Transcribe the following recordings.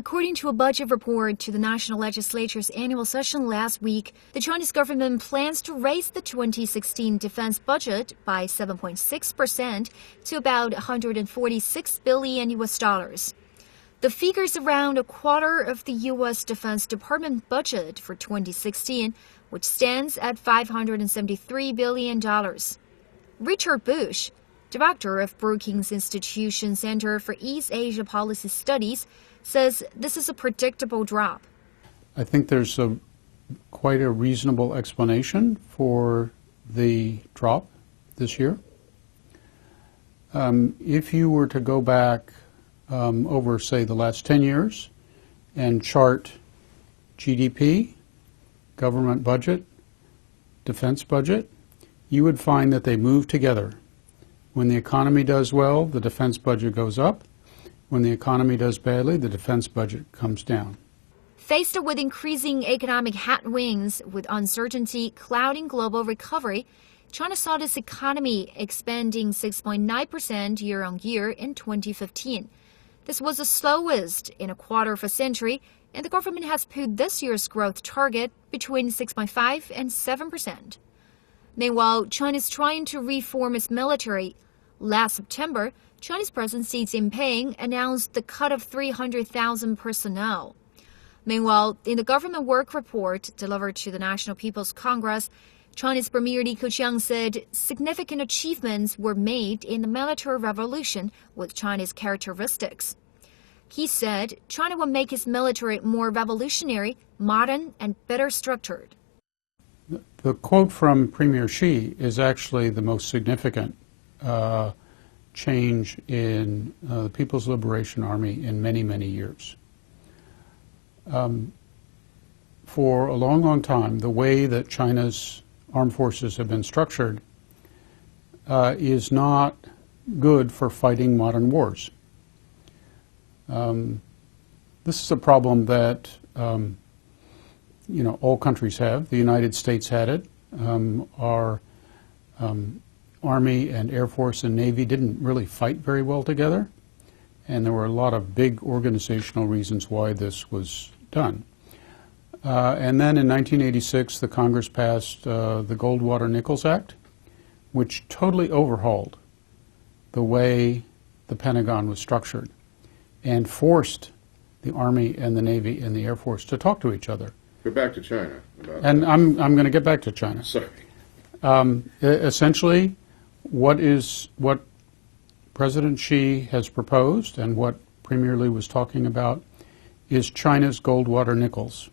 According to a budget report to the National Legislature's annual session last week, the Chinese government plans to raise the 2016 defense budget by 7.6% to about $146 billion. The figure is around a quarter of the U.S. Defense Department budget for 2016, which stands at $573 billion. Richard Bush, director of Brookings Institution Center for East Asia Policy Studies, says this is a predictable drop. I think there's quite a reasonable explanation for the drop this year. If you were to go back over, say, the last 10 years and chart GDP, government budget, defense budget, you would find that they move together. When the economy does well, the defense budget goes up. When the economy does badly, the defense budget comes down. Faced with increasing economic headwinds, with uncertainty clouding global recovery, China saw its economy expanding 6.9% year-on-year in 2015. This was the slowest in a quarter of a century, and the government has put this year's growth target between 6.5% and 7%. Meanwhile, China is trying to reform its military. Last September, Chinese President Xi Jinping announced the cut of 300,000 personnel. Meanwhile, in the government work report delivered to the National People's Congress, Chinese Premier Li Keqiang said significant achievements were made in the military revolution with Chinese characteristics. He said China will make its military more revolutionary, modern, and better structured. The quote from Premier Xi is actually the most significant change in the People's Liberation Army in many, many years. For a long, long time, the way that China's armed forces have been structured is not good for fighting modern wars. This is a problem that all countries have. The United States had it. Our Army and Air Force and Navy didn't really fight very well together, and there were a lot of big organizational reasons why this was done. And then in 1986, the Congress passed the Goldwater-Nichols Act, which totally overhauled the way the Pentagon was structured and forced the Army and the Navy and the Air Force to talk to each other. Go back to China. And I'm going to get back to China. Sorry. Essentially, what President Xi has proposed and what Premier Li was talking about is China's Goldwater-Nichols.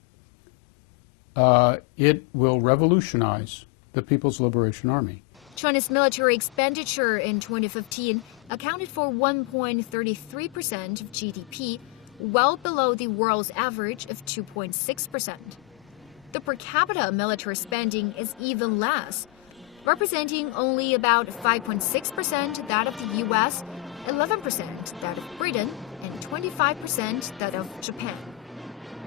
It will revolutionize the People's Liberation Army. China's military expenditure in 2015 accounted for 1.33% of GDP, well below the world's average of 2.6%. The per capita military spending is even less, representing only about 5.6% that of the U.S., 11% that of Britain, and 25% that of Japan.